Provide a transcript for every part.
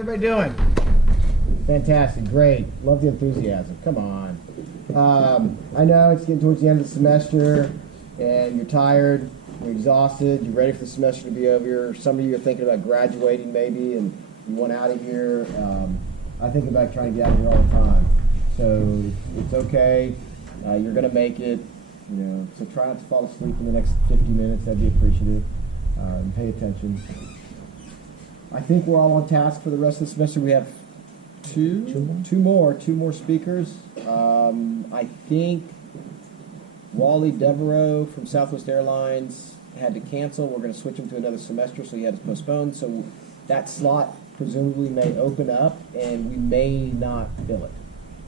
everybody doing? Fantastic, great. Love the enthusiasm. Come on. I know it's getting towards the end of the semester, and you're tired, you're exhausted, you're ready for the semester to be over. Some of you are thinking about graduating maybe, and you want out of here. I think about trying to get out of here all the time. So it's okay. You're going to make it. So try not to fall asleep in the next 50 minutes. That'd be appreciative. And pay attention. I think we're all on task for the rest of the semester. We have two more speakers. I think Wally Devereaux from Southwest Airlines had to cancel. We're going to switch him to another semester, so he had to postpone. So that slot presumably may open up, and we may not fill it.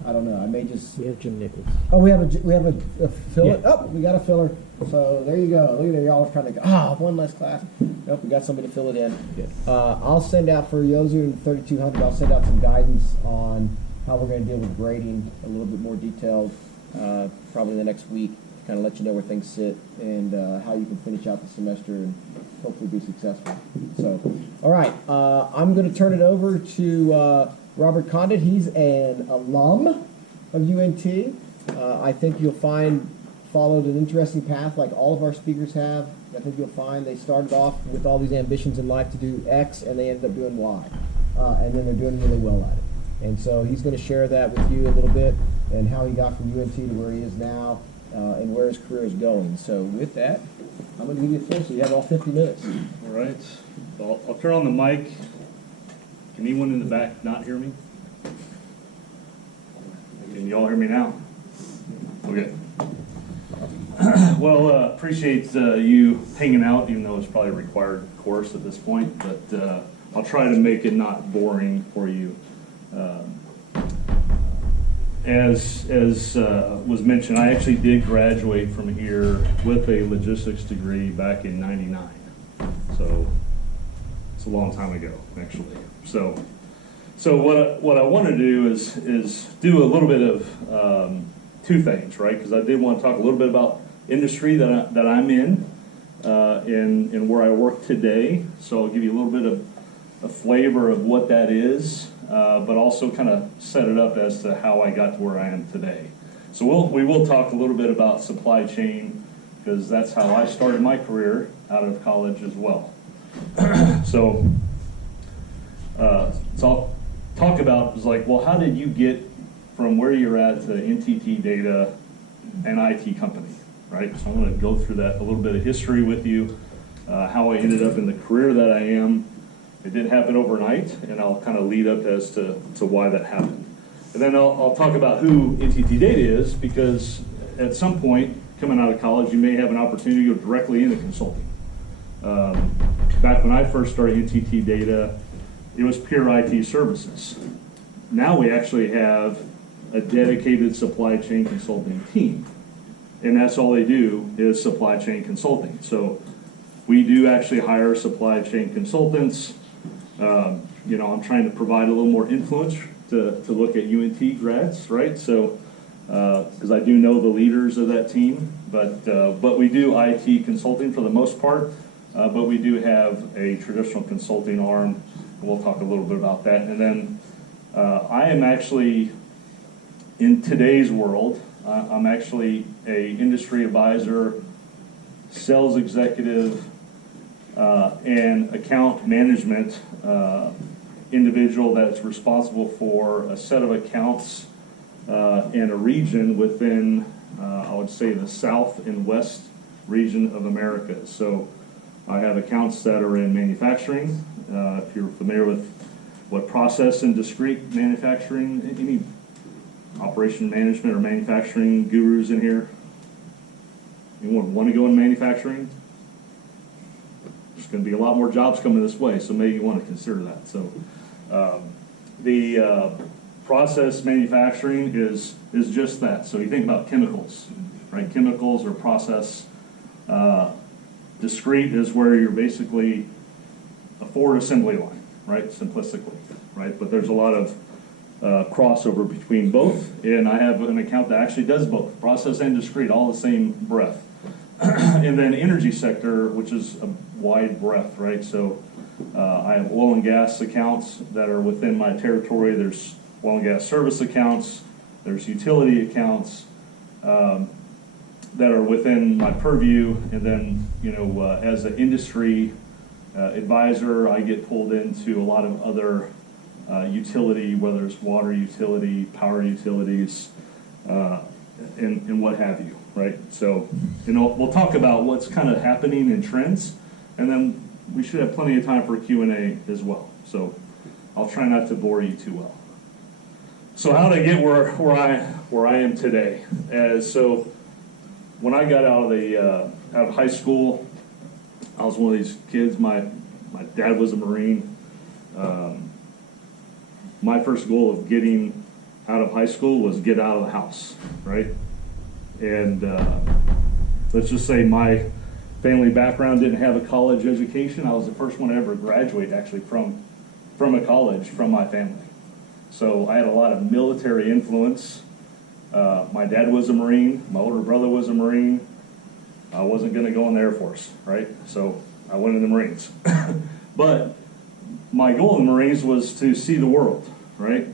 I don't know. I may just. We have Jim Nichols. Oh, we have a filler. Yeah. Oh, we got a filler. So there you go. Look at it. Y'all are trying to go. One less class. Nope, we got somebody to fill it in. Yes. I'll send out for Yozu and 3200. I'll send out some guidance on how we're going to deal with grading, a little bit more detailed, probably in the next week, to kind of let you know where things sit and how you can finish out the semester and hopefully be successful. So, all right. I'm going to turn it over to Robert Condit. He's an alum of UNT. I think you'll followed an interesting path like all of our speakers have. I think you'll find they started off with all these ambitions in life to do X, and they ended up doing Y. And then they're doing really well at it. And so he's going to share that with you a little bit and how he got from UNT to where he is now and where his career is going. So with that, I'm going to give you a floor so you have all 50 minutes. All right. So I'll turn on the mic. Can anyone in the back not hear me? Can you all hear me now? Okay. Well, appreciate you hanging out, even though it's probably a required course at this point, but I'll try to make it not boring for you. As was mentioned, I actually did graduate from here with a logistics degree back in '99. So it's a long time ago, actually. So what I want to do is do a little bit of two things, right? Because I did want to talk a little bit about industry that I'm in and where I work today. So I'll give you a little bit of a flavor of what that is, but also kind of set it up as to how I got to where I am today. So we will talk a little bit about supply chain, because that's how I started my career out of college as well. So I'll talk about is like, well, how did you get from where you're at to NTT Data, an IT company, right? So I'm going to go through that, a little bit of history with you, how I ended up in the career that I am. It didn't happen overnight, and I'll kind of lead up as to why that happened. And then I'll talk about who NTT Data is, because at some point, coming out of college, you may have an opportunity to go directly into consulting. Back when I first started NTT Data, it was pure IT services. Now we actually have a dedicated supply chain consulting team, and that's all they do is supply chain consulting. So we do actually hire supply chain consultants. I'm trying to provide a little more influence to look at UNT grads, right? So because I do know the leaders of that team, but we do IT consulting for the most part, but we do have a traditional consulting arm, and we'll talk a little bit about that. And then I am actually, in today's world, I'm actually a industry advisor, sales executive, and account management individual that's responsible for a set of accounts and a region within, I would say, the South and West region of America. So I have accounts that are in manufacturing. If you're familiar with what process and discrete manufacturing, any operation management or manufacturing gurus in here? Anyone want to go in manufacturing? There's going to be a lot more jobs coming this way, so maybe you want to consider that. So the process manufacturing is just that. So you think about chemicals, right? Chemicals or process. Discrete is where you're basically a Ford assembly line, right? Simplistically, right? But there's a lot of crossover between both, and I have an account that actually does both, process and discrete, all the same breadth. And then energy sector, which is a wide breadth, right? So I have oil and gas accounts that are within my territory. There's oil and gas service accounts. There's utility accounts that are within my purview. And then, as an industry advisor, I get pulled into a lot of other utility, whether it's water utility, power utilities, and what have you, right? So, we'll talk about what's kind of happening in trends, and then we should have plenty of time for Q&A as well. So I'll try not to bore you too well. So how did I get where I am today? So when I got out of high school, I was one of these kids. My dad was a Marine. My first goal of getting out of high school was get out of the house, right? And let's just say my family background didn't have a college education. I was the first one to ever graduate actually from a college from my family. So I had a lot of military influence. My dad was a Marine. My older brother was a Marine. I wasn't going to go in the Air Force, right? So I went in the Marines. But my goal in the Marines was to see the world, right?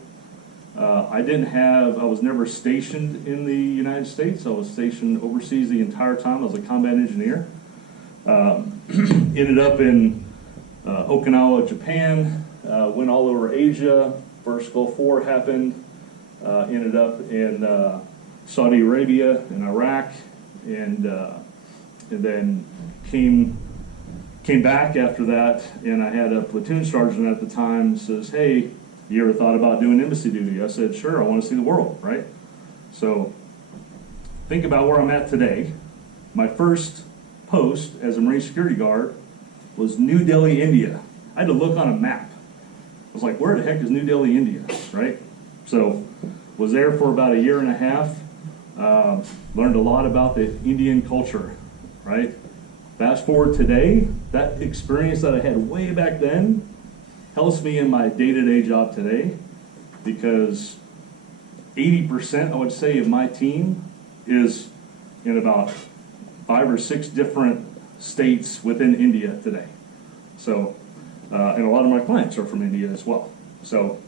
I was never stationed in the United States. I was stationed overseas the entire time. I was a combat engineer. Ended up in Okinawa, Japan, went all over Asia. First Gulf War happened. Ended up in Saudi Arabia and Iraq, and then came back after that. And I had a platoon sergeant at the time says, "Hey, you ever thought about doing embassy duty?" I said, "Sure, I want to see the world," right? So think about where I'm at today. My first post as a Marine security guard was New Delhi, India. I had to look on a map. I was like, where the heck is New Delhi, India, right? So was there for about a year and a half. Learned a lot about the Indian culture, right? Fast forward today, that experience that I had way back then helps me in my day-to-day job today, because 80%, I would say, of my team is in about 5 or 6 different states within India today. So, and a lot of my clients are from India as well. So,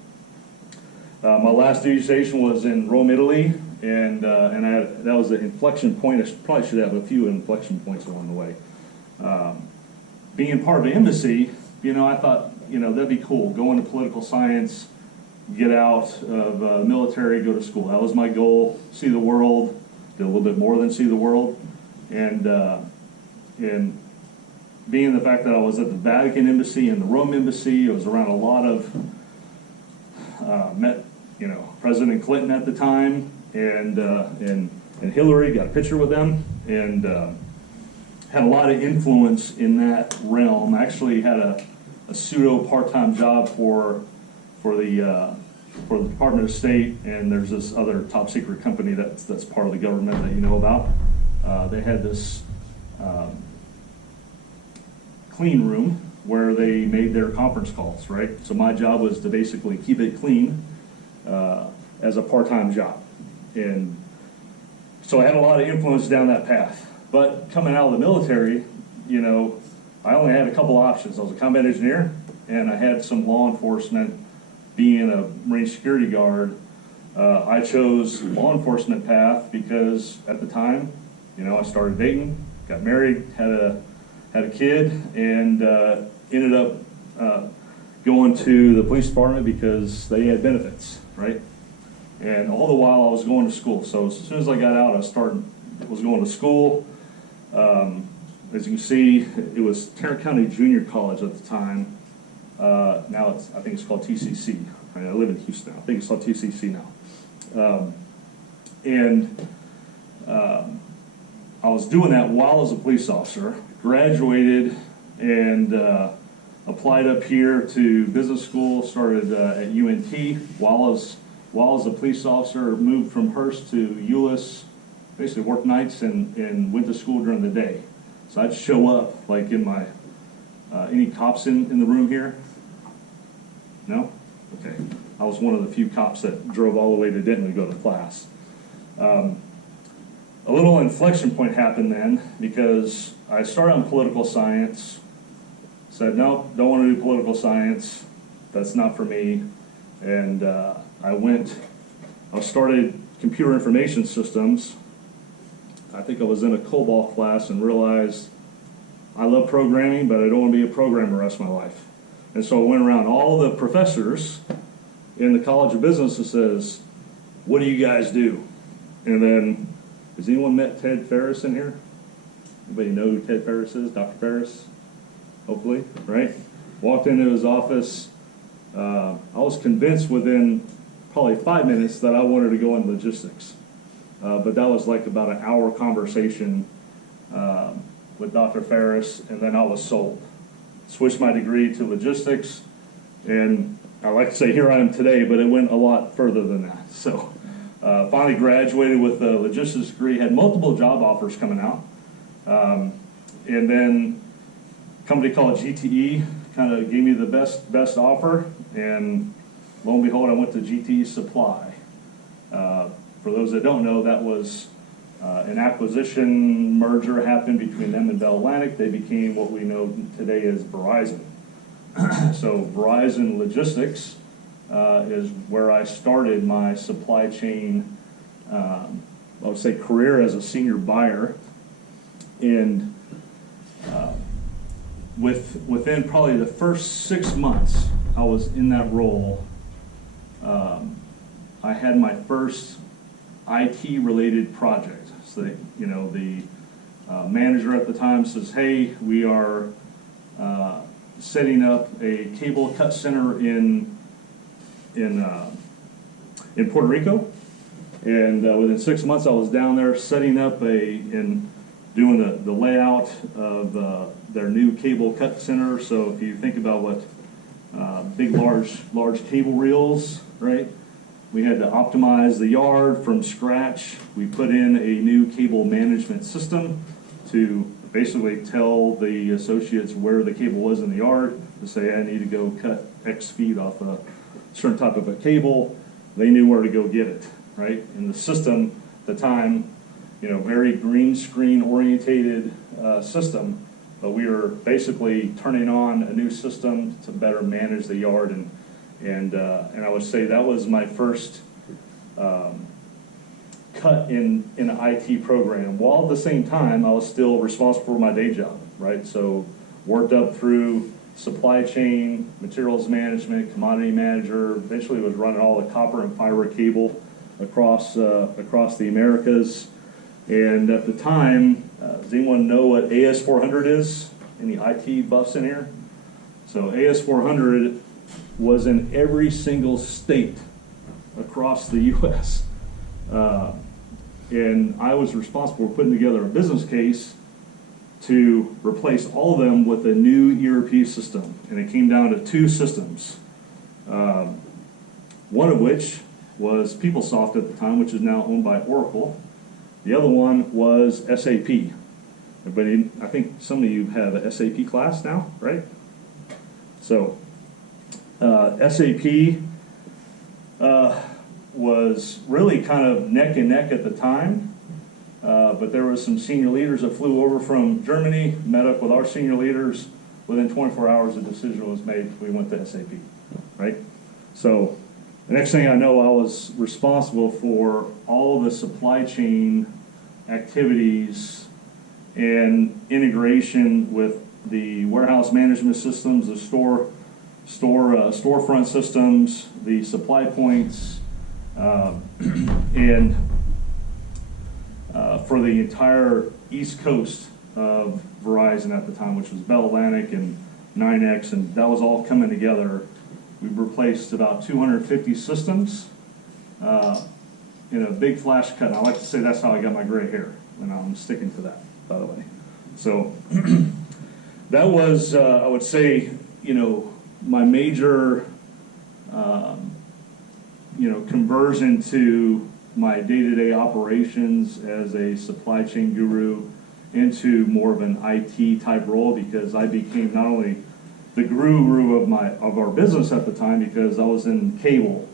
my last duty station was in Rome, Italy, and that was the inflection point. I probably should have a few inflection points along the way. Being part of an embassy, I thought, that'd be cool. Go into political science, get out of the military, go to school. That was my goal. See the world. Did a little bit more than see the world. And being the fact that I was at the Vatican Embassy and the Rome Embassy, I was around a lot of, met, President Clinton at the time, and Hillary, got a picture with them, and had a lot of influence in that realm. I actually had a pseudo part-time job for the Department of State, and there's this other top secret company that's part of the government that you know about. They had this clean room where they made their conference calls, right? So my job was to basically keep it clean as a part-time job. And so I had a lot of influence down that path. But coming out of the military, I only had a couple options. I was a combat engineer, and I had some law enforcement. Being a Marine security guard, I chose law enforcement path because at the time, I started dating, got married, had a kid, and ended up going to the police department because they had benefits, right? And all the while I was going to school. So as soon as I got out, was going to school. As you can see, it was Tarrant County Junior College at the time. Now I think it's called TCC. Right? I live in Houston now. I think it's called TCC now. I was doing that while I was a police officer. Graduated and applied up here to business school. Started at UNT while I was a police officer. Moved from Hearst to Euless. Basically worked nights and went to school during the day. So I'd show up like in my, any cops in the room here? No? Okay. I was one of the few cops that drove all the way to Denton to go to class. A little inflection point happened then because I started on political science. said, no, don't want to do political science. That's not for me. And I started computer information systems. I think I was in a COBOL class and realized I love programming, but I don't want to be a programmer the rest of my life. And so I went around all the professors in the College of Business and says, what do you guys do? And then, has anyone met Ted Ferris in here? Anybody know who Ted Ferris is? Dr. Ferris? Hopefully, right? Walked into his office. I was convinced within probably 5 minutes that I wanted to go in logistics. But that was like about an hour conversation with Dr. Ferris, and then I was sold. Switched my degree to logistics, and I like to say here I am today, but it went a lot further than that. So finally graduated with a logistics degree, had multiple job offers coming out. And then a company called GTE kind of gave me the best offer, and lo and behold, I went to GTE Supply. For those that don't know, that was an acquisition merger happened between them and Bell Atlantic. They became what we know today as Verizon. So Verizon Logistics is where I started my supply chain, I would say, career as a senior buyer. And within probably the first 6 months I was in that role, I had my first IT-related project. So the manager at the time says, "Hey, we are setting up a cable cut center in Puerto Rico," and within 6 months I was down there setting up and doing the layout of their new cable cut center. So if you think about what big, large cable reels, right? We had to optimize the yard from scratch. We put in a new cable management system to basically tell the associates where the cable was in the yard, to say, I need to go cut X feet off a certain type of a cable. They knew where to go get it, right? And the system at the time, very green screen orientated system, but we were basically turning on a new system to better manage the yard, and I would say that was my first cut in an IT program, while at the same time I was still responsible for my day job, right? So worked up through supply chain, materials management, commodity manager, eventually was running all the copper and fiber cable across the Americas. And at the time, does anyone know what AS400 is? Any IT buffs in here? So AS400 was in every single state across the U.S. And I was responsible for putting together a business case to replace all of them with a new ERP system. And it came down to two systems, one of which was PeopleSoft at the time, which is now owned by Oracle. The other one was SAP. Everybody, I think some of you have an SAP class now, right? So SAP was really kind of neck and neck at the time, but there were some senior leaders that flew over from Germany, met up with our senior leaders. Within 24 hours, a decision was made. We went to SAP, right? So the next thing I know, I was responsible for all of the supply chain activities and integration with the warehouse management systems, the storefront systems, the supply points, and for the entire East Coast of Verizon at the time, which was Bell Atlantic and 9X, and that was all coming together. We replaced about 250 systems in a big flash cut. And I like to say that's how I got my gray hair, and I'm sticking to that, by the way. So that was, I would say, my major, conversion to my day-to-day operations as a supply chain guru into more of an IT type role, because I became not only the guru of our business at the time, because I was in cable.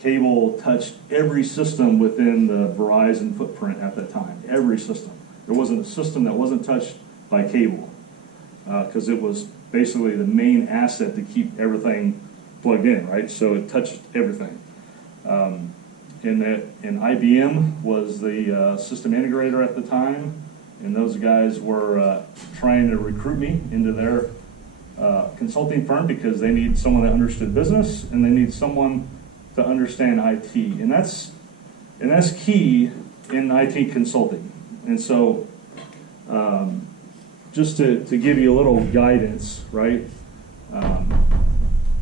Cable touched every system within the Verizon footprint at that time, every system. There wasn't a system that wasn't touched by cable, because it was basically the main asset to keep everything plugged in, right? So it touched everything. And IBM was the system integrator at the time, and those guys were trying to recruit me into their consulting firm because they need someone that understood business and they need someone to understand IT, and that's key in IT consulting. And so, just to give you a little guidance, right?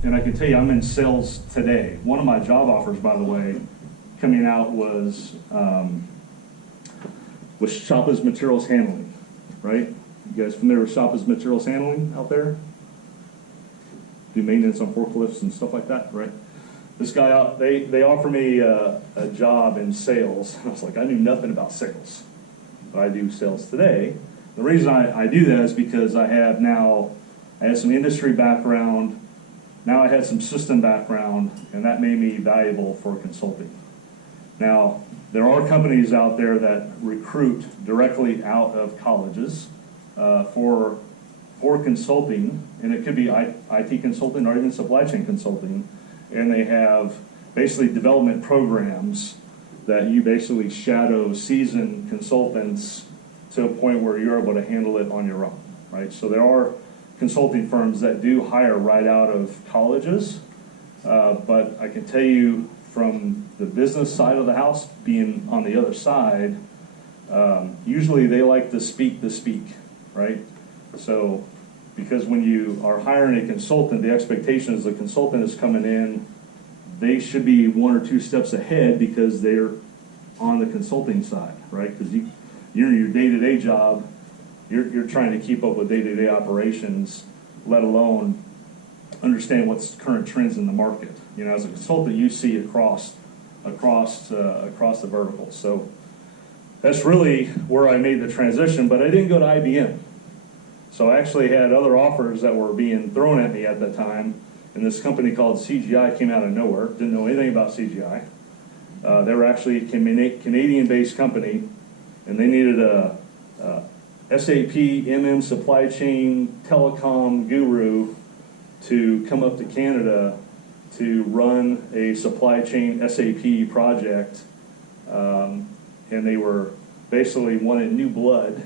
And I can tell you, I'm in sales today. One of my job offers, by the way, coming out was Shoppa's Materials Handling, right? You guys familiar with Shoppa's Materials Handling out there? Do maintenance on forklifts and stuff like that, right? This guy, they offer me a job in sales. I was like, I knew nothing about sales, but I do sales today. The reason I do that is because I had some industry background, now I had some system background, and that made me valuable for consulting. Now, there are companies out there that recruit directly out of colleges for consulting, and it could be IT consulting or even supply chain consulting, and they have basically development programs that you basically shadow seasoned consultants to a point where you're able to handle it on your own, right? So there are consulting firms that do hire right out of colleges, but I can tell you from the business side of the house, being on the other side, usually they like to speak the speak, right? So, because when you are hiring a consultant, the expectation is the consultant is coming in, they should be 1 or 2 steps ahead because they're on the consulting side, right? Because you're in your day-to-day job, you're trying to keep up with day-to-day operations, let alone understand what's current trends in the market. You know, as a consultant, you see across the vertical. So that's really where I made the transition, but I didn't go to IBM. So I actually had other offers that were being thrown at me at that time, and this company called CGI came out of nowhere. Didn't know anything about CGI. They were actually a Canadian-based company, and they needed a SAP MM supply chain telecom guru to come up to Canada to run a supply chain SAP project, and they were basically wanted new blood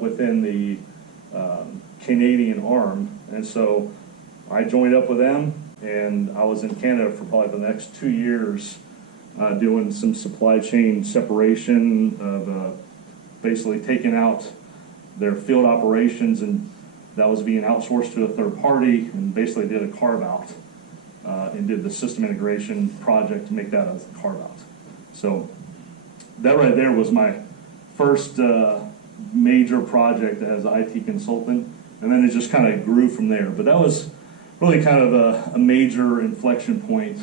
within the Canadian arm, and so I joined up with them, and I was in Canada for probably the next 2 years doing some supply chain separation of basically taking out their field operations, and that was being outsourced to a third party, and basically did a carve out and did the system integration project to make that a carve out. So that right there was my first major project as an IT consultant, and then it just kind of grew from there. But that was really kind of a major inflection point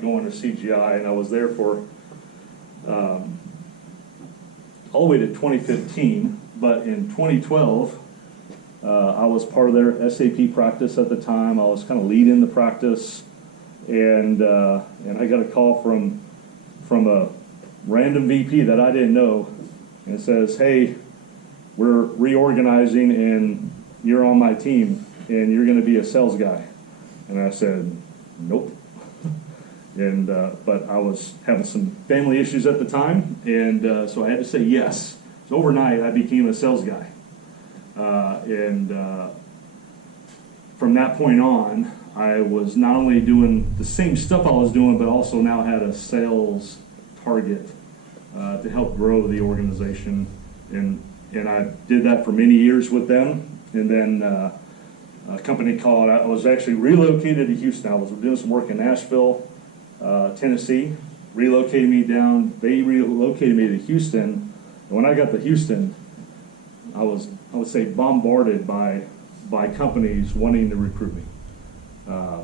going to CGI, and I was there for all the way to 2015. But in 2012, I was part of their SAP practice at the time. I was kind of leading the practice, and I got a call from a random VP that I didn't know, and it says, "Hey, we're reorganizing, and you're on my team, and you're going to be a sales guy." And I said, "Nope." And but I was having some family issues at the time, and so I had to say yes. So overnight, I became a sales guy, and from that point on, I was not only doing the same stuff I was doing, but also now had a sales target to help grow the organization, and I did that for many years with them. And then a company called, I was actually relocated to Houston. I was doing some work in Nashville, Tennessee, relocated me down. They relocated me to Houston. And when I got to Houston, I would say bombarded by companies wanting to recruit me. I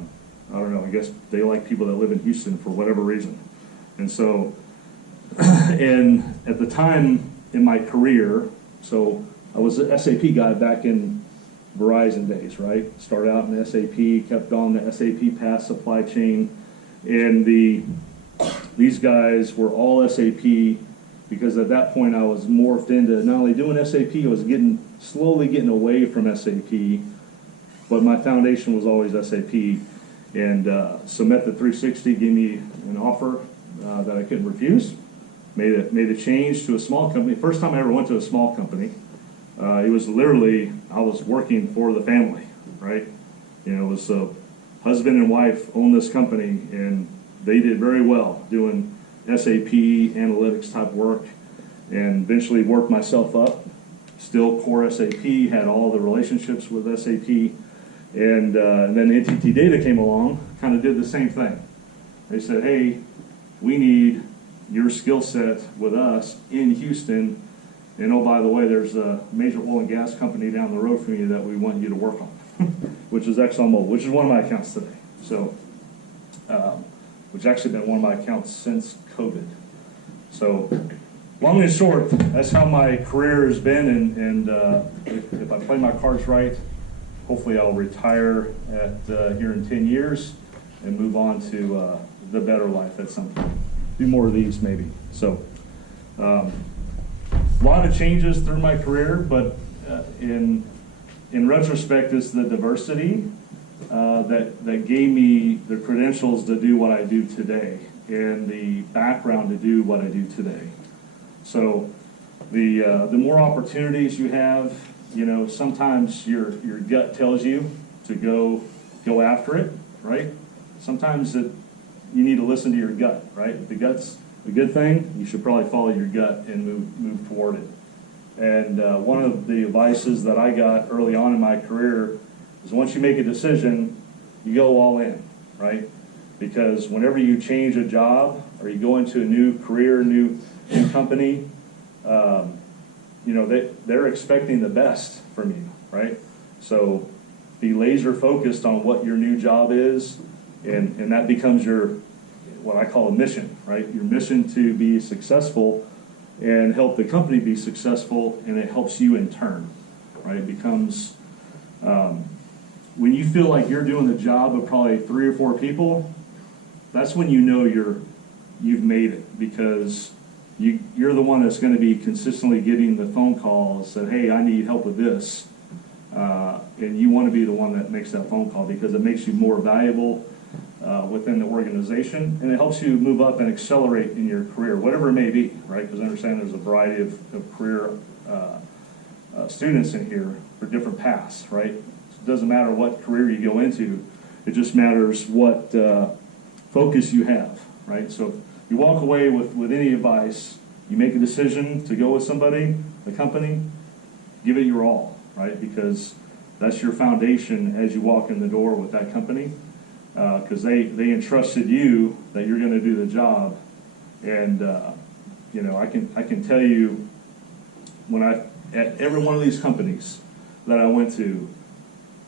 don't know, I guess they like people that live in Houston for whatever reason. And so, and at the time in my career, so I was an SAP guy back in Verizon days, right? Started out in SAP, kept on the SAP path supply chain, and these guys were all SAP, because at that point I was morphed into not only doing SAP, I was slowly getting away from SAP but my foundation was always SAP. And so Method 360 gave me an offer that I couldn't refuse. Made a change to a small company. First time I ever went to a small company. It was literally, I was working for the family, right? You know, it was a husband and wife owned this company, and they did very well doing SAP analytics type work, and eventually worked myself up. Still core SAP, had all the relationships with SAP, and then NTT Data came along, kind of did the same thing. They said, hey, we need your skill set with us in Houston. And oh, by the way, there's a major oil and gas company down the road from you that we want you to work on, which is ExxonMobil, which is one of my accounts today. So, which actually been one of my accounts since COVID. So, long and short, that's how my career has been. And if I play my cards right, hopefully I'll retire here in 10 years and move on to the better life at some point. Do more of these maybe. So. A lot of changes through my career, but in retrospect, it's the diversity that gave me the credentials to do what I do today and the background to do what I do today. So the more opportunities you have, you know, sometimes your gut tells you to go after it, right? Sometimes you need to listen to your gut, right? The gut's a good thing, you should probably follow your gut and move toward it. And one of the advices that I got early on in my career is once you make a decision, you go all in, right? Because whenever you change a job or you go into a new career, new company, you know, they're expecting the best from you, right? So be laser focused on what your new job is, and that becomes your what I call a mission, right? Your mission to be successful and help the company be successful, and it helps you in turn, right? It becomes, when you feel like you're doing the job of probably 3 or 4 people, that's when you know you've made it, because you're the one that's going to be consistently getting the phone calls that, hey, I need help with this, and you want to be the one that makes that phone call because it makes you more valuable within the organization, and it helps you move up and accelerate in your career, whatever it may be, right? Because I understand there's a variety of career students in here for different paths, right? It doesn't matter what career you go into, it just matters what focus you have, right? So if you walk away with any advice, you make a decision to go with somebody, a company, give it your all, right? Because that's your foundation as you walk in the door with that company. Because they entrusted you that you're going to do the job, and you know, I can tell you, when at every one of these companies that I went to,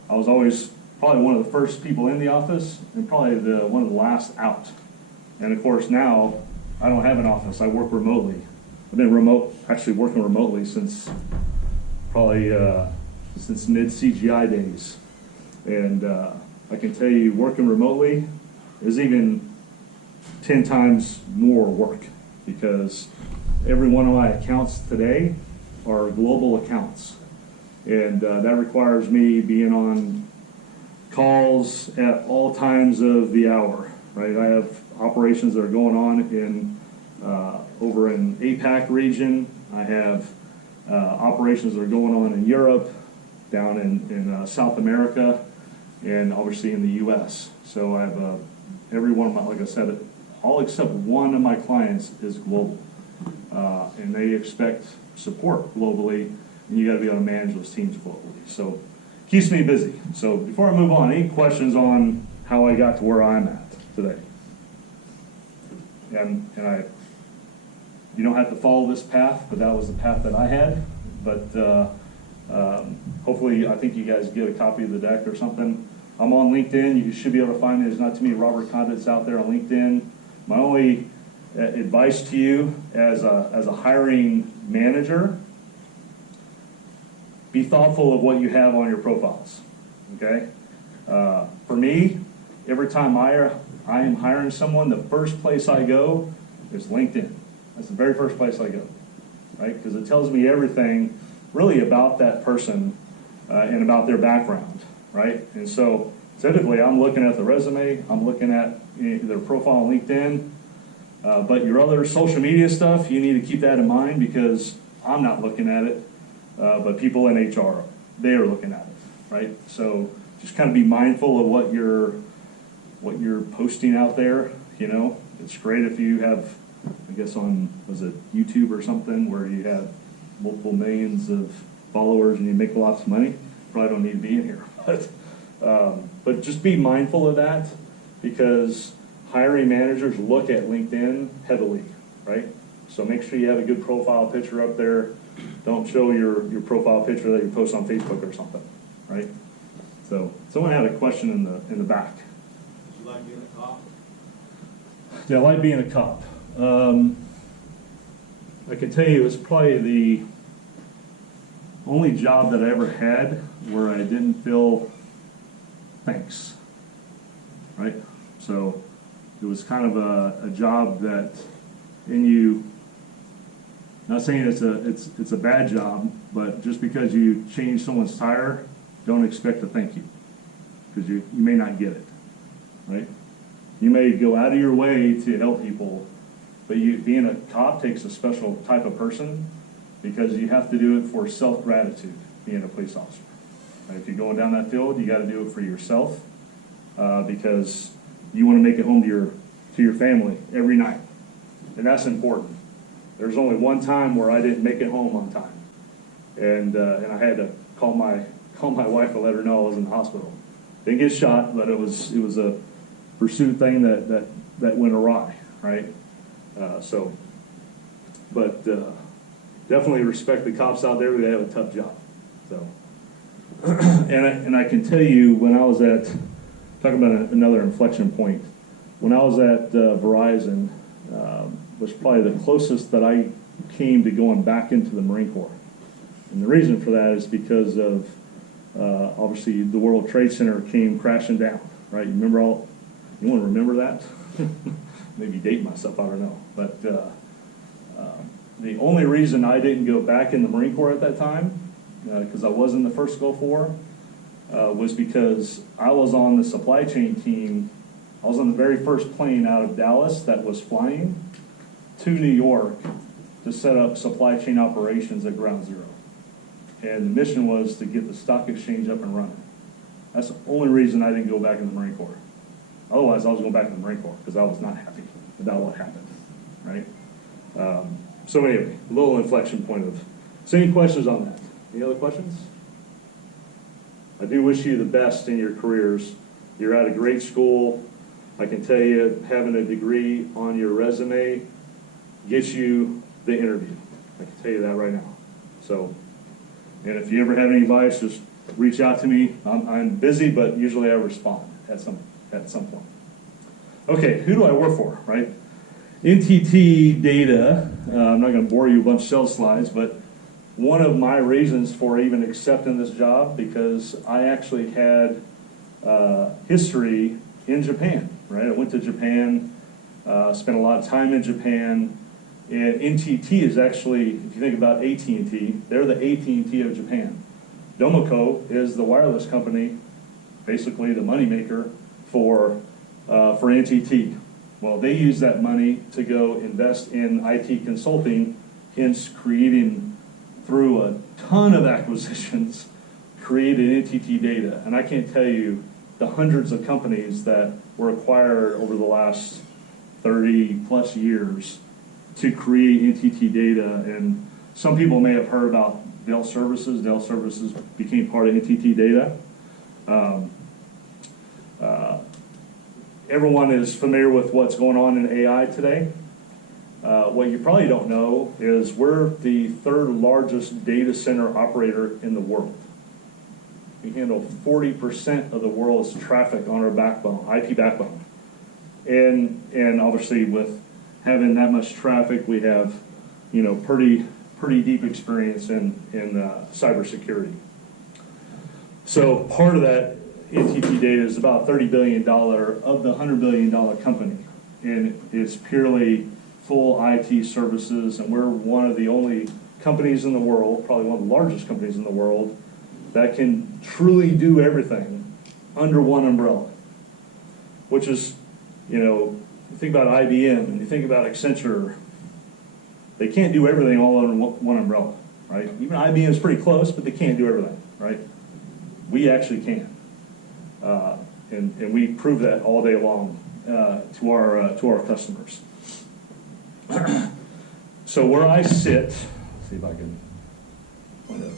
I was always probably one of the first people in the office and probably one of the last out. And of course now I don't have an office. I work remotely. I've been actually working remotely since probably since mid CGI days, and I can tell you, working remotely is even 10 times more work, because every one of my accounts today are global accounts. And that requires me being on calls at all times of the hour, right? I have operations that are going on in over in APAC region. I have operations that are going on in Europe, down in South America, and obviously in the U.S. So I have every one of my, like I said, all except one of my clients is global, and they expect support globally, and you got to be able to manage those teams globally. So keeps me busy. So before I move on, any questions on how I got to where I'm at today? And you don't have to follow this path, but that was the path that I had. But hopefully, I think you guys get a copy of the deck or something. I'm on LinkedIn. You should be able to find me. There's not too many Robert Condits out there on LinkedIn. My only advice to you as a hiring manager, be thoughtful of what you have on your profiles, okay? For me, every time I am hiring someone, the first place I go is LinkedIn. That's the very first place I go, right? Because it tells me everything really about that person and about their background. right? And so typically I'm looking at the resume, I'm looking at their profile on LinkedIn, but your other social media stuff, you need to keep that in mind because I'm not looking at it, but people in HR, they are looking at it, right? So just kind of be mindful of what you're posting out there, you know. It's great if you have, I guess on, was it YouTube or something, where you have multiple millions of followers and you make lots of money. Probably don't need to be in here, but just be mindful of that because hiring managers look at LinkedIn heavily, right? So make sure you have a good profile picture up there. Don't show your profile picture that you post on Facebook or something, right? So someone had a question in the back. Would you like being a cop? Yeah, I like being a cop. I can tell you it was probably the only job that I ever had where I didn't feel thanks, right? So it was kind of a job that, and you, not saying it's a bad job, but just because you change someone's tire, don't expect a thank you, because you may not get it, right? You may go out of your way to help people, but being a cop takes a special type of person because you have to do it for self-gratitude, being a police officer. Right? If you're going down that field, you got to do it for yourself because you want to make it home to your family every night, and that's important. There's only one time where I didn't make it home on time, and I had to call my wife and let her know I was in the hospital. Didn't get shot, but it was a pursuit thing that went awry, right? But definitely respect the cops out there. They have a tough job. So, and I can tell you when I was talking about another inflection point, when I was at Verizon, was probably the closest that I came to going back into the Marine Corps. And the reason for that is because of obviously the World Trade Center came crashing down, right? You want to remember that? Maybe date myself, I don't know. But the only reason I didn't go back in the Marine Corps at that time, because I was in the first Gulf War, was because I was on the supply chain team. I was on the very first plane out of Dallas that was flying to New York to set up supply chain operations at Ground Zero. And the mission was to get the stock exchange up and running. That's the only reason I didn't go back in the Marine Corps. Otherwise, I was going back in the Marine Corps because I was not happy about what happened, right? So anyway, a little inflection point of. So any questions on that? Any other questions? I do wish you the best in your careers. You're at a great school. I can tell you, having a degree on your resume gets you the interview. I can tell you that right now. So, and if you ever have any advice, just reach out to me. I'm busy, but usually I respond at some point. Okay, who do I work for, right? NTT Data, I'm not going to bore you a bunch of sales slides, but one of my reasons for even accepting this job, because I actually had history in Japan, right? I went to Japan, spent a lot of time in Japan, and NTT is actually, if you think about AT&T, they're the AT&T of Japan. Domoco is the wireless company, basically the moneymaker for NTT. Well, they use that money to go invest in IT consulting, hence creating, through a ton of acquisitions, created NTT Data. And I can't tell you the hundreds of companies that were acquired over the last 30 plus years to create NTT Data. And some people may have heard about Dell Services. Dell Services became part of NTT Data. Everyone is familiar with what's going on in AI today. What you probably don't know is we're the third largest data center operator in the world. We handle 40% of the world's traffic on our backbone, IP backbone. And obviously with having that much traffic, we have, pretty deep experience in cybersecurity. So part of that NTT Data is about $30 billion of the $100 billion company. And it's purely full IT services, and we're one of the only companies in the world, probably one of the largest companies in the world, that can truly do everything under one umbrella, which is, you think about IBM and you think about Accenture, they can't do everything all under one umbrella, right? Even IBM is pretty close, but they can't do everything, right? We actually can. And we prove that all day long to our customers. So where I sit, let's see if I can point out.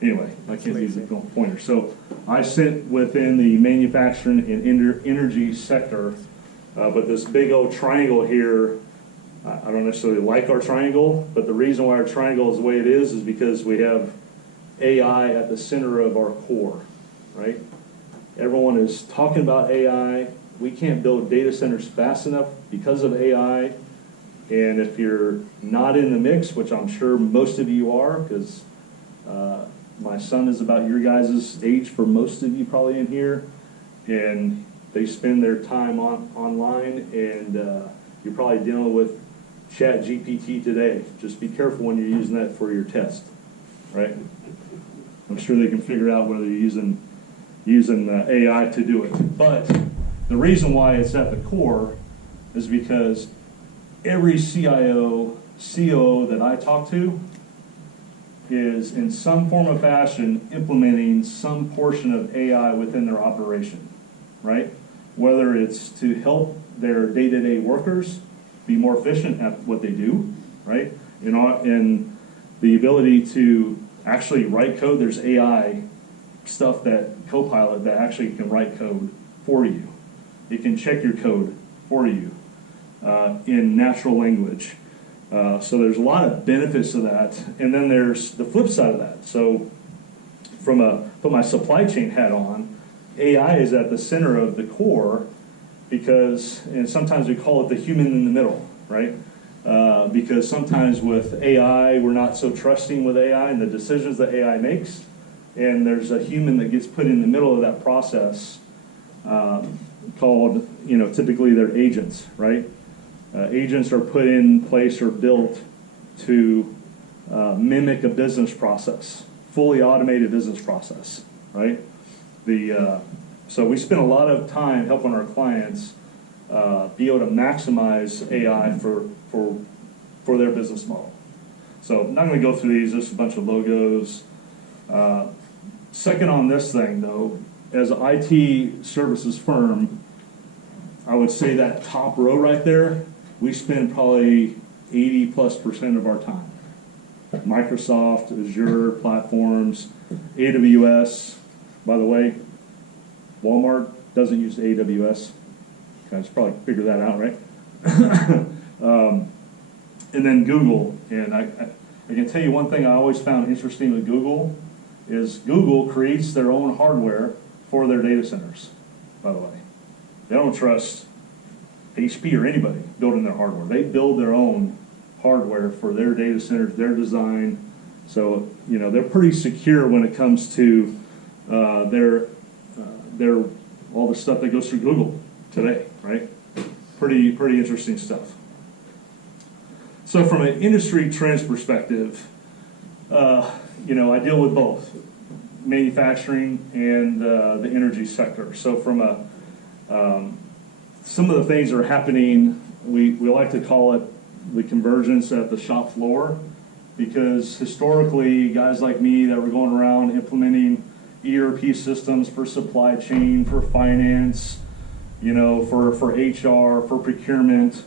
Anyway, I can't use the pointer. So I sit within the manufacturing and energy sector, but this big old triangle here, I don't necessarily like our triangle, but the reason why our triangle is the way it is because we have AI at the center of our core, right? Everyone is talking about AI. We can't build data centers fast enough because of AI. And if you're not in the mix, which I'm sure most of you are, because my son is about your guys' age for most of you probably in here, and they spend their time online, and you're probably dealing with Chat GPT today. Just be careful when you're using that for your test, right? I'm sure they can figure out whether you're using AI to do it. But the reason why it's at the core is because every CIO, COO that I talk to is in some form or fashion implementing some portion of AI within their operation, right? Whether it's to help their day-to-day workers be more efficient at what they do, right? And the ability to actually write code. There's AI stuff that Copilot that actually can write code for you. It can check your code for you in natural language. So there's a lot of benefits to that. And then there's the flip side of that. So put my supply chain hat on, AI is at the center of the core because, and sometimes we call it the human in the middle, right? Because sometimes with AI, we're not so trusting with AI and the decisions that AI makes. And there's a human that gets put in the middle of that process called, typically they're agents, right? Agents are put in place or built to mimic a business process, fully automated business process, right? So we spend a lot of time helping our clients be able to maximize AI for their business model. So I'm not going to go through these, just a bunch of logos. Second on this thing, though, as an IT services firm, I would say that top row right there, we spend probably 80+% of our time. Microsoft, Azure platforms, AWS. By the way, Walmart doesn't use AWS. You guys probably figured that out, right? And then Google. And I can tell you one thing I always found interesting with Google is Google creates their own hardware for their data centers, by the way. They don't trust HP or anybody building their hardware. They build their own hardware for their data centers, their design. So, they're pretty secure when it comes to their all the stuff that goes through Google today, right? Pretty interesting stuff. So from an industry trends perspective, I deal with both manufacturing and the energy sector. So from some of the things that are happening, we like to call it the convergence at the shop floor, because historically, guys like me that were going around implementing ERP systems for supply chain, for finance, for HR, for procurement,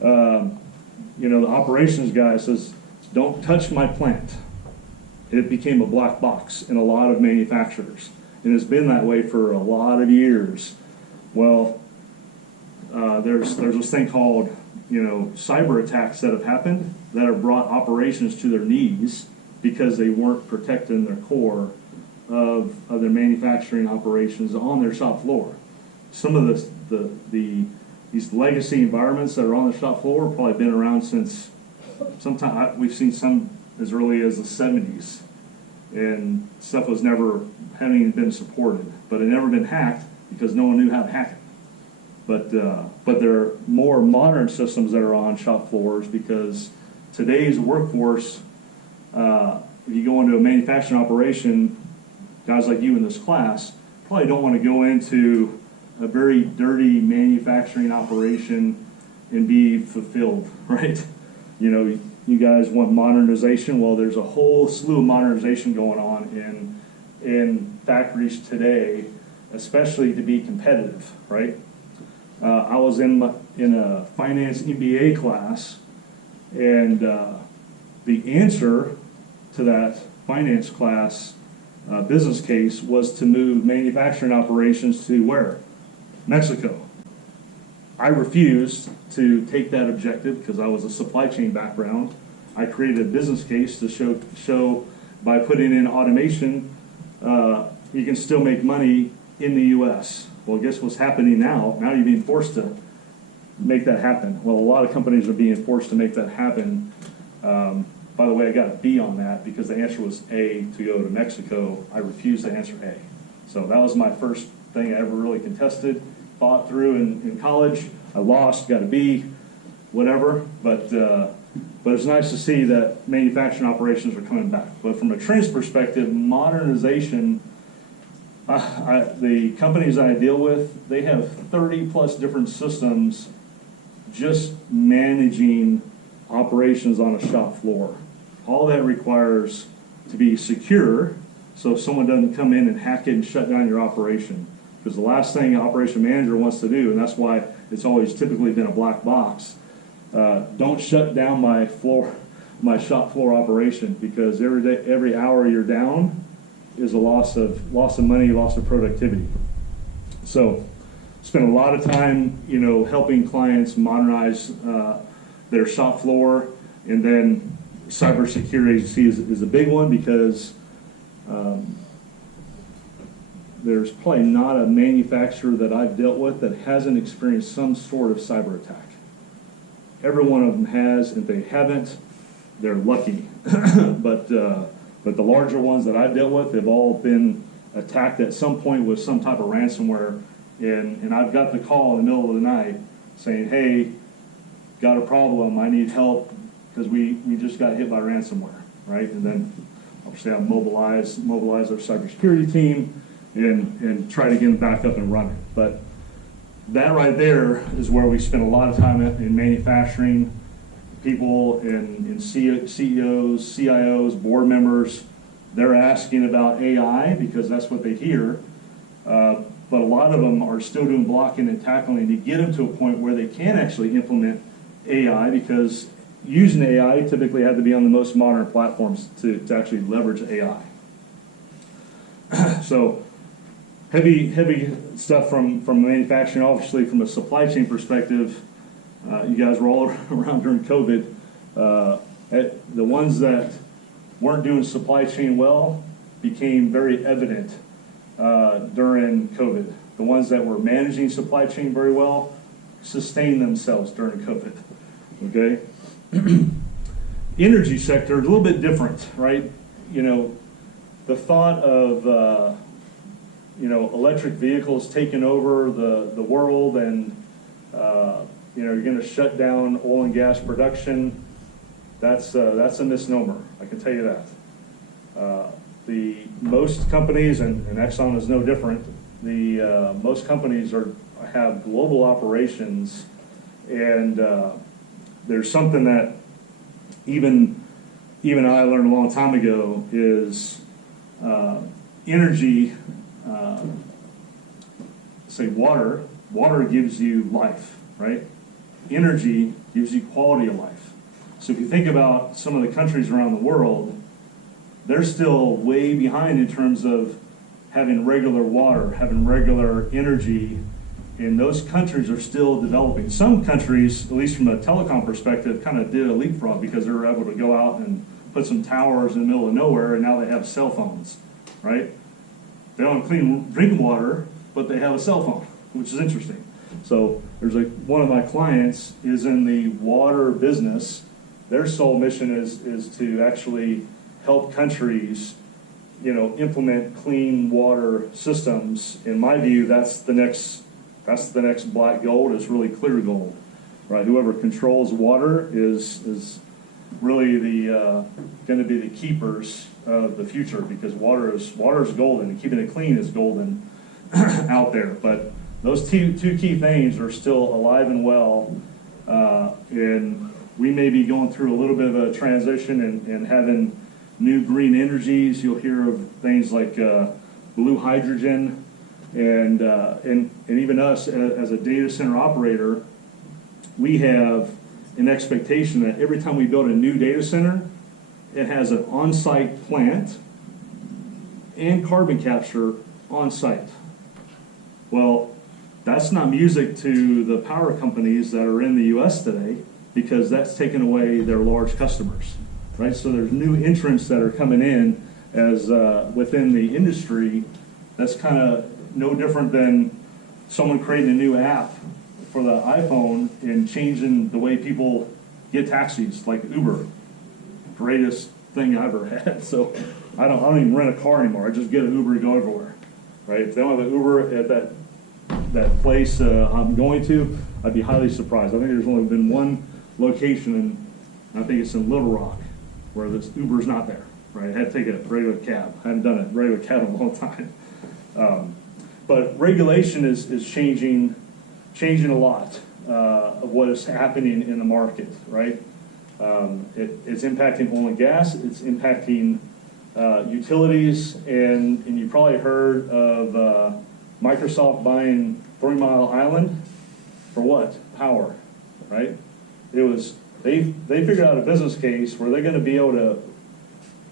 the operations guy says, don't touch my plant. It became a black box in a lot of manufacturers, and it's been that way for a lot of years. Well, there's this thing called, cyber attacks that have happened that have brought operations to their knees because they weren't protecting their core of their manufacturing operations on their shop floor. Some of these legacy environments that are on the shop floor have probably been around since sometime. We've seen some as early as the 70s, and stuff was never having been supported, but it never been hacked because no one knew how to hack it. But there are more modern systems that are on shop floors because today's workforce if you go into a manufacturing operation, guys like you in this class probably don't want to go into a very dirty manufacturing operation and be fulfilled, right? You know, you guys want modernization. Well, there's a whole slew of modernization going on in factories today, especially to be competitive, right? I was in a finance MBA class, and the answer to that finance class business case was to move manufacturing operations to where? Mexico. I refused to take that objective because I was a supply chain background. I created a business case to show by putting in automation, you can still make money in the U.S. Well, guess what's happening now? Now you're being forced to make that happen. Well, a lot of companies are being forced to make that happen. By the way, I got a B on that because the answer was A, to go to Mexico. I refused to answer A. So that was my first thing I ever really contested, fought through in college. I lost, got a B, whatever. But it's nice to see that manufacturing operations are coming back. But from a trends perspective, modernization, the companies I deal with, they have 30 plus different systems just managing operations on a shop floor. All that requires to be secure, so someone doesn't come in and hack it and shut down your operation. Because the last thing an operation manager wants to do, and that's why it's always typically been a black box, don't shut down my shop floor operation, because every hour you're down is a loss of money, loss of productivity. So spend a lot of time, helping clients modernize their shop floor, and then cybersecurity is a big one, because there's probably not a manufacturer that I've dealt with that hasn't experienced some sort of cyber attack. Every one of them has. If they haven't, they're lucky. But the larger ones that I've dealt with, they've all been attacked at some point with some type of ransomware. And I've got the call in the middle of the night saying, hey, got a problem, I need help, because we just got hit by ransomware, right? And then obviously I'll mobilize our cybersecurity team and try to get them back up and running. But that right there is where we spend a lot of time in manufacturing. People and CEOs, CIOs, board members, they're asking about AI because that's what they hear. But a lot of them are still doing blocking and tackling to get them to a point where they can actually implement AI, because using AI typically have to be on the most modern platforms to actually leverage AI. So heavy stuff from manufacturing. Obviously, from a supply chain perspective, you guys were all around during COVID. The ones that weren't doing supply chain well became very evident during COVID. The ones that were managing supply chain very well sustained themselves during COVID. Okay? Energy sector is a little bit different, right? The thought of electric vehicles taking over the world, and you're going to shut down oil and gas production. That's a misnomer. I can tell you that. The most companies, and Exxon is no different. Most companies have global operations, and there's something that even I learned a long time ago is energy. Say water. Water gives you life, right? Energy gives you quality of life. So if you think about some of the countries around the world, they're still way behind in terms of having regular water, having regular energy, and those countries are still developing. Some countries, at least from a telecom perspective, kind of did a leapfrog because they were able to go out and put some towers in the middle of nowhere, and now they have cell phones, right? They don't have clean drinking water, but they have a cell phone, which is interesting. So there's one of my clients is in the water business. Their sole mission is to actually help countries, implement clean water systems. In my view, that's the next black gold. Is really clear gold, right? Whoever controls water is really the going to be the keepers of the future, because water is golden, and keeping it clean is golden out there. But those two key things are still alive and well, and we may be going through a little bit of a transition and having new green energies. You'll hear of things like blue hydrogen, and even us as a data center operator, we have an expectation that every time we build a new data center, it has an on-site plant and carbon capture on-site. Well, that's not music to the power companies that are in the U.S. today, because that's taken away their large customers, right? So there's new entrants that are coming in as within the industry. That's kind of no different than someone creating a new app for the iPhone and changing the way people get taxis, like Uber. Greatest thing I ever had. So I don't even rent a car anymore. I just get an Uber and go everywhere, right? If they don't have an Uber at that place I'm going to, I'd be highly surprised. I think there's only been one location, and I think it's in Little Rock, where this Uber's not there, right? I had to take a regular cab. I haven't done a regular cab in a long time. But regulation is changing a lot of what is happening in the market, right? It's impacting oil and gas, it's impacting utilities, and you probably heard of Microsoft buying 3 Mile Island for what? Power, right? They figured out a business case where they're going to be able to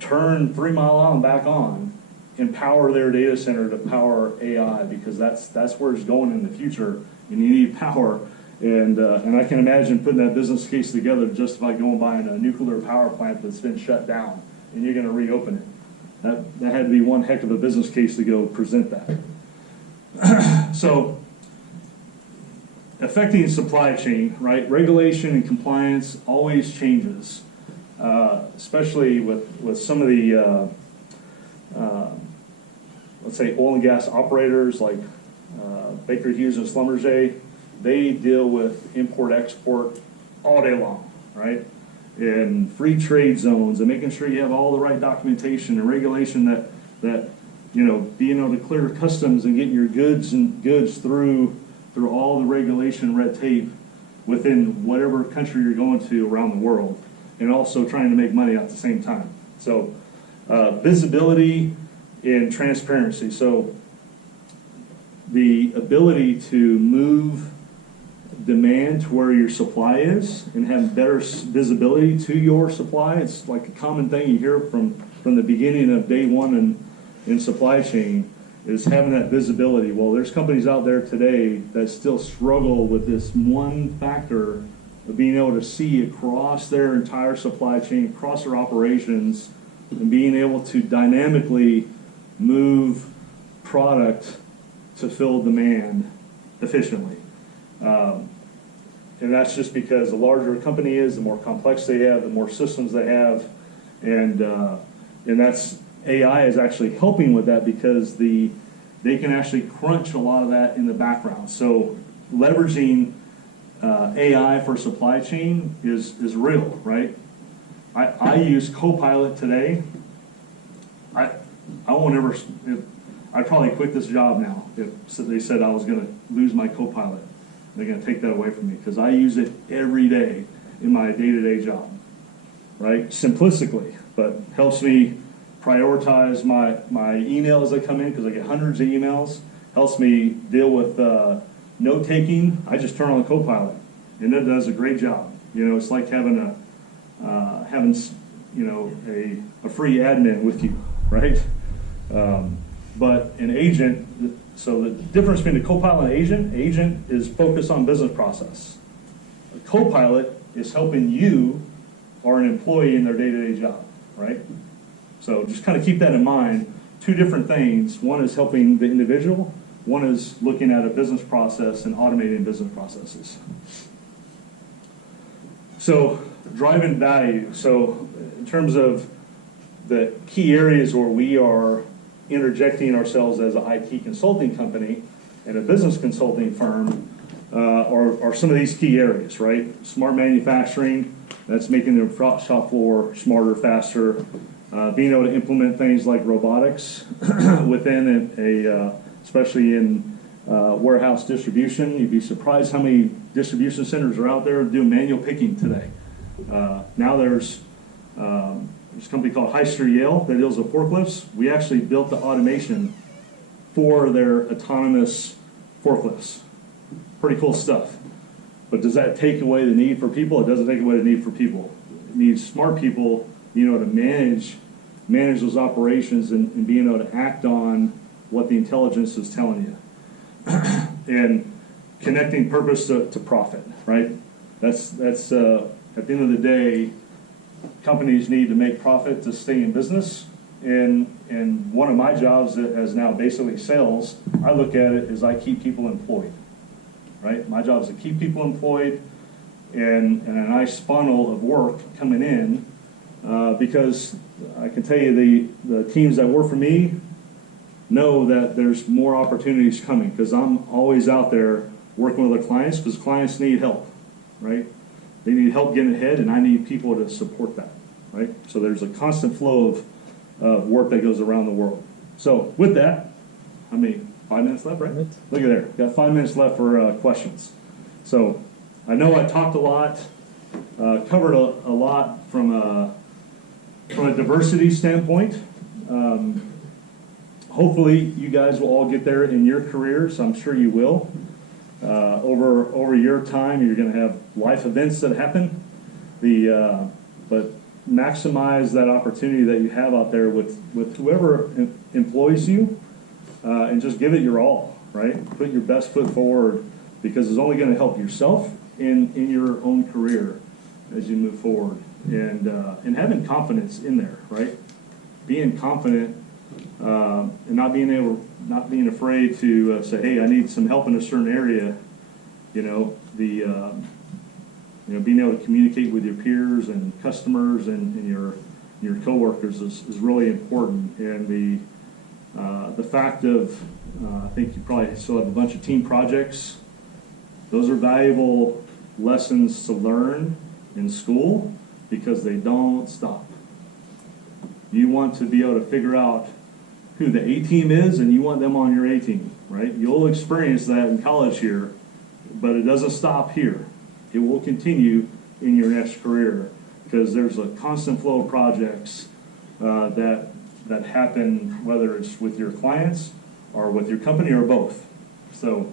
turn 3 Mile Island back on and power their data center to power AI, because that's where it's going in the future, and you need power. And I can imagine putting that business case together just by going buying a nuclear power plant that's been shut down, and you're going to reopen it. That had to be one heck of a business case to go present that. So, affecting supply chain, right? Regulation and compliance always changes, especially with some of the, let's say, oil and gas operators like Baker Hughes and Schlumberger. They deal with import-export all day long, right? And free trade zones, and making sure you have all the right documentation and regulation that you know, being able to clear customs and getting your goods through all the regulation red tape within whatever country you're going to around the world, and also trying to make money at the same time. So visibility and transparency. So the ability to move demand to where your supply is and have better visibility to your supply. It's like a common thing you hear from the beginning of day one in supply chain, is having that visibility. Well, there's companies out there today that still struggle with this one factor of being able to see across their entire supply chain, across their operations, and being able to dynamically move product to fill demand efficiently. And that's just because the larger a company is, the more complex they have, the more systems they have, and that's AI is actually helping with that, because they can actually crunch a lot of that in the background. So leveraging AI for supply chain is real, right? I use Copilot today. I won't ever. I'd probably quit this job now if they said I was going to lose my Copilot. They're going to take that away from me, because I use it every day in my day-to-day job, right? Simplistically, but helps me prioritize my emails that come in, because I get hundreds of emails. Helps me deal with note-taking. I just turn on the Copilot, and it does a great job. You know, it's like having a free admin with you, right? But an agent, so the difference between a Copilot and agent is focused on business process. A Copilot is helping you or an employee in their day-to-day job, right? So just kind of keep that in mind. Two different things. One is helping the individual. One is looking at a business process and automating business processes. So driving value. So in terms of the key areas where we are interjecting ourselves as an IT consulting company and a business consulting firm, are are some of these key areas, right? Smart manufacturing, that's making the shop floor smarter, faster. Being able to implement things like robotics within especially in warehouse distribution. You'd be surprised how many distribution centers are out there doing manual picking today. Now there's a company called Hyster-Yale that deals with forklifts. We actually built the automation for their autonomous forklifts. Pretty cool stuff. But does that take away the need for people? It doesn't take away the need for people. It needs smart people, to manage those operations and being able to act on what the intelligence is telling you. And connecting purpose to profit, right? That's at the end of the day, companies need to make profit to stay in business. And one of my jobs as now basically sales, I look at it as I keep people employed, right? My job is to keep people employed and a nice funnel of work coming in because I can tell you the teams that work for me know that there's more opportunities coming because I'm always out there working with the clients because clients need help, right? They need help getting ahead and I need people to support that, right? So there's a constant flow of work that goes around the world. So with that, how many, 5 minutes left, right? Look at there, got 5 minutes left for questions. So I know I talked a lot, covered a lot from a diversity standpoint. Hopefully you guys will all get there in your careers. I'm sure you will. Over your time, you're going to have life events that happen. But maximize that opportunity that you have out there with whoever employs you, and just give it your all. Right? Put your best foot forward because it's only going to help yourself in your own career as you move forward. And having confidence in there, right? Being confident and not being afraid to say, hey, I need some help in a certain area. Being able to communicate with your peers and customers and your coworkers is really important. And the fact of I think you probably still have a bunch of team projects. Those are valuable lessons to learn in school because they don't stop. You want to be able to figure out who the A team is and you want them on your A team, right? You'll experience that in college here, but it doesn't stop here. It will continue in your next career because there's a constant flow of projects that happen, whether it's with your clients or with your company or both. So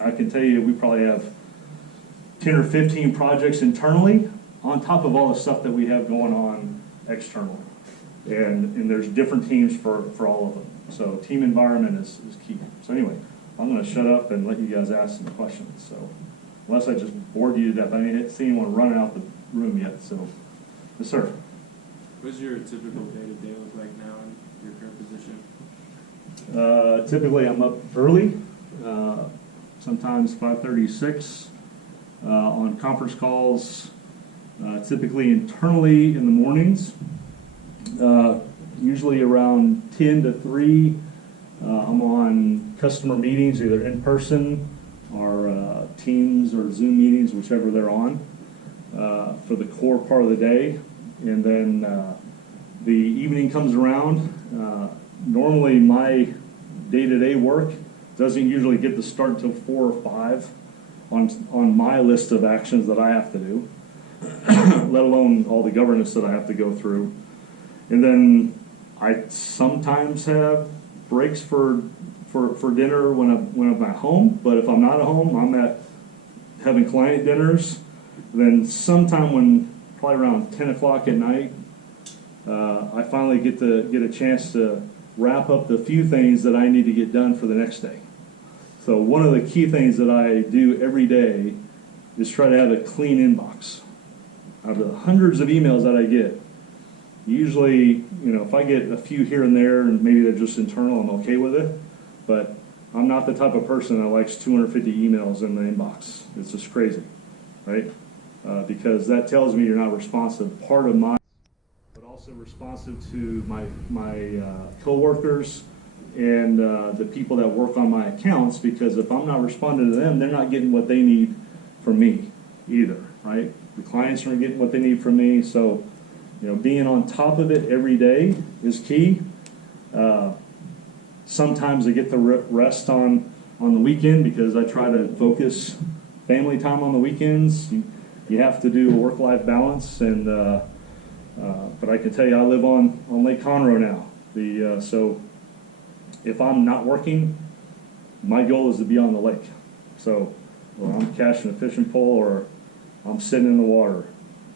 I can tell you we probably have 10 or 15 projects internally on top of all the stuff that we have going on externally. And there's different teams for all of them. So team environment is key. So anyway, I'm going to shut up and let you guys ask some questions. So unless I just bored you to death, I didn't see anyone running out the room yet. So yes, sir. What's your typical day-to-day look like now in your current position? Typically I'm up early, sometimes 5:36 on conference calls, typically internally in the mornings. Usually around 10 to 3, I'm on customer meetings, either in person or Teams or Zoom meetings, whichever they're on, for the core part of the day. And then the evening comes around. Normally my day-to-day work doesn't usually get to start until 4 or 5 on my list of actions that I have to do, let alone all the governance that I have to go through. And then I sometimes have breaks for dinner when I'm at home, but if I'm not at home, I'm at having client dinners. Then sometime when, probably around 10 o'clock at night, I finally get a chance to wrap up the few things that I need to get done for the next day. So one of the key things that I do every day is try to have a clean inbox. Out of the hundreds of emails that I get, usually, if I get a few here and there and maybe they're just internal, I'm okay with it. But I'm not the type of person that likes 250 emails in the inbox. It's just crazy, right? Because that tells me you're not responsive. Part of my, but also responsive to my coworkers and the people that work on my accounts. Because if I'm not responding to them, they're not getting what they need from me either, right? The clients aren't getting what they need from me, so, being on top of it every day is key. Sometimes I get the rest on the weekend because I try to focus family time on the weekends. You have to do a work-life balance, and but I can tell you I live on Lake Conroe now. So if I'm not working, my goal is to be on the lake. So whether I'm catching a fishing pole or I'm sitting in the water,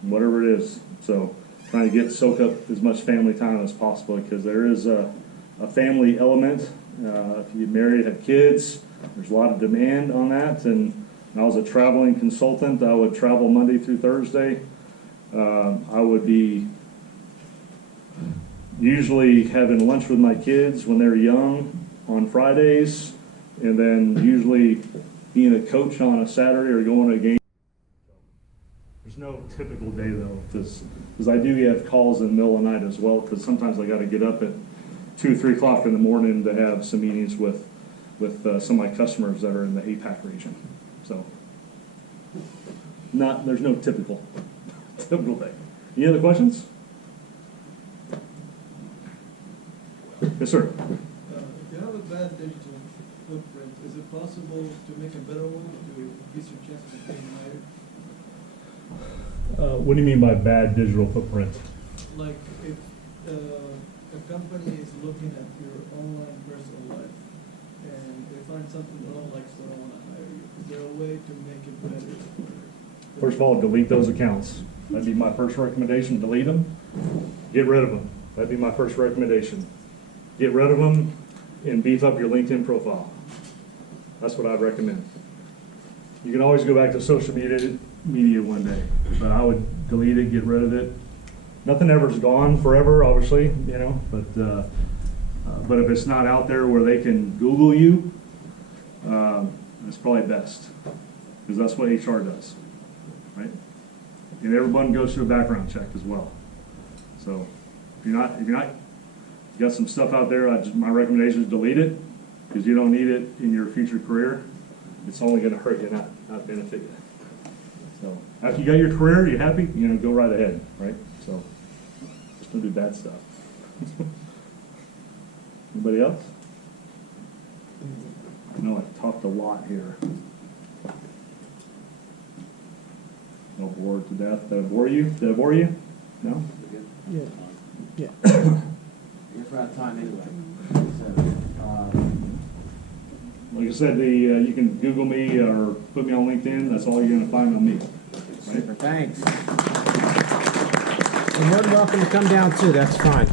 whatever it is. So trying to soak up as much family time as possible, because there is a family element. If you get married, have kids, there's a lot of demand on that. And when I was a traveling consultant, I would travel Monday through Thursday. I would be usually having lunch with my kids when they're young on Fridays, and then usually being a coach on a Saturday or going to a game. There's no typical day though, because I do get calls in the middle of the night as well, because sometimes I got to get up at 2 or 3 o'clock in the morning to have some meetings with some of my customers that are in the APAC region. So there's no typical day. Any other questions? Yes, sir. If you have a bad digital footprint, is it possible to make a better one to increase your chances of being hired? What do you mean by bad digital footprint? Like if a company is looking at your online personal life and they find something they don't like, so they don't want to hire you, is there a way to make it better? First of all, delete those accounts. That'd be my first recommendation. Delete them. Get rid of them. That'd be my first recommendation. Get rid of them and beef up your LinkedIn profile. That's what I'd recommend. You can always go back to social media one day, but I would delete it, get rid of it. Nothing ever's gone forever, obviously, but if it's not out there where they can Google you, it's probably best, because that's what HR does, right? And everyone goes through a background check as well. So if you're not, you got some stuff out there, my recommendation is delete it, because you don't need it in your future career. It's only going to hurt you, not benefit you. So after you got your career, you happy? Go right ahead, right? So just don't do bad stuff. Anybody else? I know I talked a lot here. No, bored to death. Did I bore you? No? Yeah. Yeah. I guess we're out of time anyway. So, like I said, you can Google me or put me on LinkedIn. That's all you're going to find on me. Right? super, thanks. You're more than welcome to come down too. That's fine.